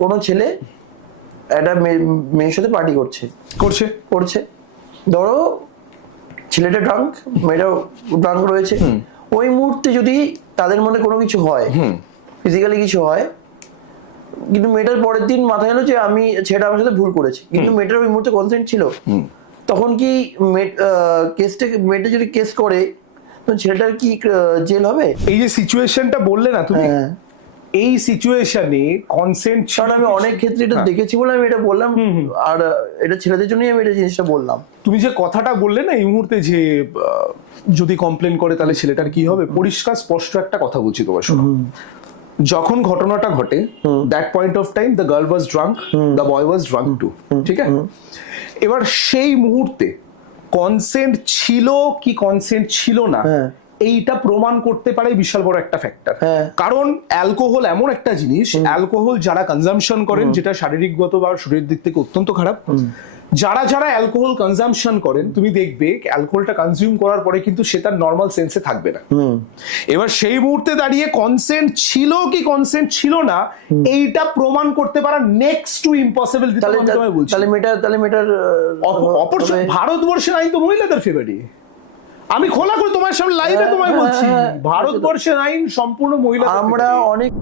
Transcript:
কোনো ছেলে একটা মেয়ের সাথে পার্টি করছে ধরো ছেলেটা ড্রাঙ্ক, মেয়েটা ড্রাঙ্ক রয়েছে, ওই মুহূর্তে যদি তাদের মনে কোনো কিছু হয়, ফিজিক্যালি কিছু হয়, কিন্তু মেয়েটার পরের দিন মাথায় এলো যে আমি ছেলেটা আমার সাথে ভুল করেছি, কিন্তু মেয়েটার ওই মুহূর্তে কনসেন্ট ছিল, তখন কি মেয়েটা যদি কেস করে তখন ছেলেটার কি জেল হবে? এই যে সিচুয়েশনটা বললে না তুমি, এই সিচুয়েশনে কনসেন্ট, কারণ আমি অনেক ক্ষেত্রে এটা দেখেছি বলে আমি এটা বললাম, আর এটা ছেলেদের জন্যই আমি এটা জিনিসটা বললাম। তুমি যে কথাটা বললে না এই মুহূর্তে যে যদি কমপ্লেন করে তাহলে ছেলেটার কি হবে, পরিষ্কার স্পষ্ট একটা কথা বলছি তোমার শোনো। যখন ঘটনাটা ঘটে, that point of time the girl was drunk, the boy was drunk too, ঠিক আছে? এবার সেই মুহূর্তে কনসেন্ট ছিল কি কনসেন্ট ছিল না, এইটা প্রমাণ করতে পারে বিশাল বড় একটা ফ্যাক্টর। কারণ অ্যালকোহল এমন একটা জিনিস, অ্যালকোহল যারা কনজাম্পশন করেন, যেটা শারীরিকগত বা শরীরের দিক থেকে অত্যন্ত খারাপ, যারা অ্যালকোহল কনজাম্পশন করেন, তুমি দেখবে অ্যালকোহলটা কনজিউম করার পরে কিন্তু সে তার নর্মাল সেন্সে থাকবে না। এবার সেই মুহূর্তে দাঁড়িয়ে কনসেন্ট ছিল কি কনসেন্ট ছিল না, এইটা প্রমাণ করতে পারা নেক্সট টু ইম্পসিবল। তাহলে মেটার ভারতবর্ষের আইন তো মহিলাদের ফেভারে। আমি খোলা করে তোমার সামনে লাইভে তোমায় বলছি, ভারতবর্ষের আইন সম্পূর্ণ মহিলা। আমরা অনেক